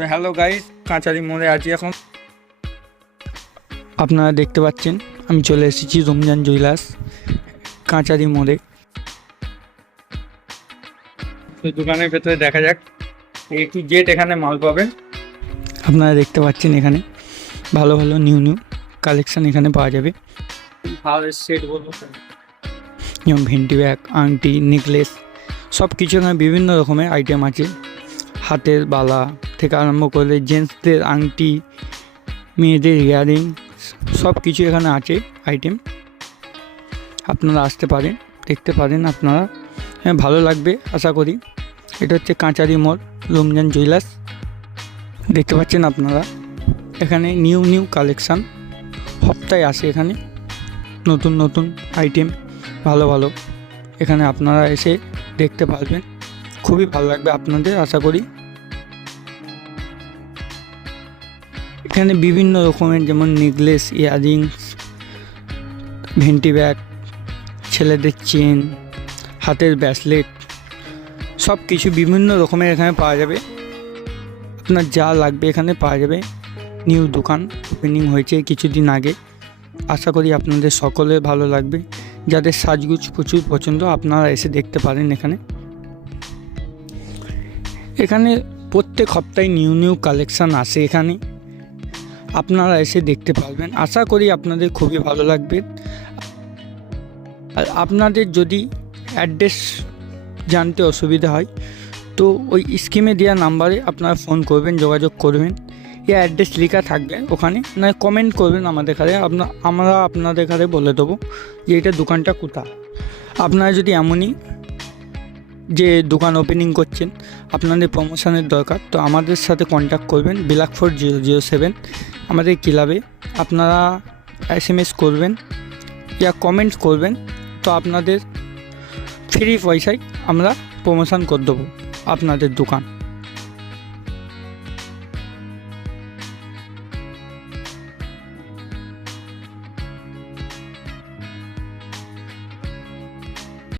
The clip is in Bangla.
তো হ্যালো গাইস কাঁচারি মোড়ে আছি এখন। আপনারা দেখতে পাচ্ছেন আমি চলে এসেছি রমজান জুয়েলার্স কাঁচারি মোড়ে। তো দোকানের ভেতরে দেখা যাক এ গেট এখানে মাল পাবেন আপনারা দেখতে পাচ্ছেন এখানে ভালো ভালো নিউ নিউ কালেকশন এখানে পাওয়া যাবে। সেট বলব যেমন ভেন্টি ব্যাগ আংটি নেকলেস সব কিছু এখানে বিভিন্ন রকমের আইটেম আছে। হাতের বালা থেকে আরম্ভ করে জেন্টসদের, আংটি, মেয়েদের ইয়ারিং সব কিছু এখানে আছে আইটেম। আপনারা আসতে পারেন, দেখতে পারেন আপনারা। হ্যাঁ ভালো লাগবে, আশা করি। এটা হচ্ছে কাঁচারি মোড় রমজান জুয়েলার্স। দেখতে পাচ্ছেন আপনারা, এখানে নিউ নিউ কালেকশান, সপ্তাহে আসে এখানে। নতুন নতুন আইটেম, ভালো ভালো। এখানে আপনারা এসে দেখতে পারবেন। খুবই ভালো লাগবে আপনাদের, আশা করি। এখানে বিভিন্ন রকমের যেমন নেকলেস ইয়ারিংস ভেন্টি ব্যাগ ছেলেদের চেন হাতের ব্যাসলেট সব কিছু বিভিন্ন রকমের এখানে পাওয়া যাবে। আপনার যা লাগবে এখানে পাওয়া যাবে। নিউ দোকান ওপেনিং হয়েছে কিছুদিন আগে। আশা করি আপনাদের সকলে ভালো লাগবে। যাদের সাজগুজ প্রচুর পছন্দ, আপনারা এসে দেখতে পারেন এখানে। এখানে প্রত্যেক সপ্তাহে নিউ নিউ কালেকশান আসে এখানে। আপনারা এসে দেখতে পারবেন। আশা করি আপনাদের খুবই ভালো লাগবে। আর আপনাদের যদি অ্যাড্রেস জানতে অসুবিধা হয়, তো ওই স্কিমে দেওয়া নাম্বারে আপনারা ফোন করবেন, যোগাযোগ করবেন। এই অ্যাড্রেস লেখা থাকবে ওখানে। না কমেন্ট করবেন আমাদের কাছে। আপনা আমরা আপনাদের কাছে বলে দেবো যে এটা দোকানটা কোথা আপনারা যদি এমনই যে দোকান ওপেনিং করছেন, আপনাদের প্রমোশনের দরকার, তো আমাদের সাথে কন্ট্যাক্ট করবেন। বিলাক ফোর জিরো জিরো সেভেন আমাদের ক্লাবে আপনারা এস এম এস করবেন ইয়া কমেন্ট করবেন, তো আপনাদের ফ্রি পয়সায় আমরা প্রমোশন করে দেবো আপনাদের দোকান।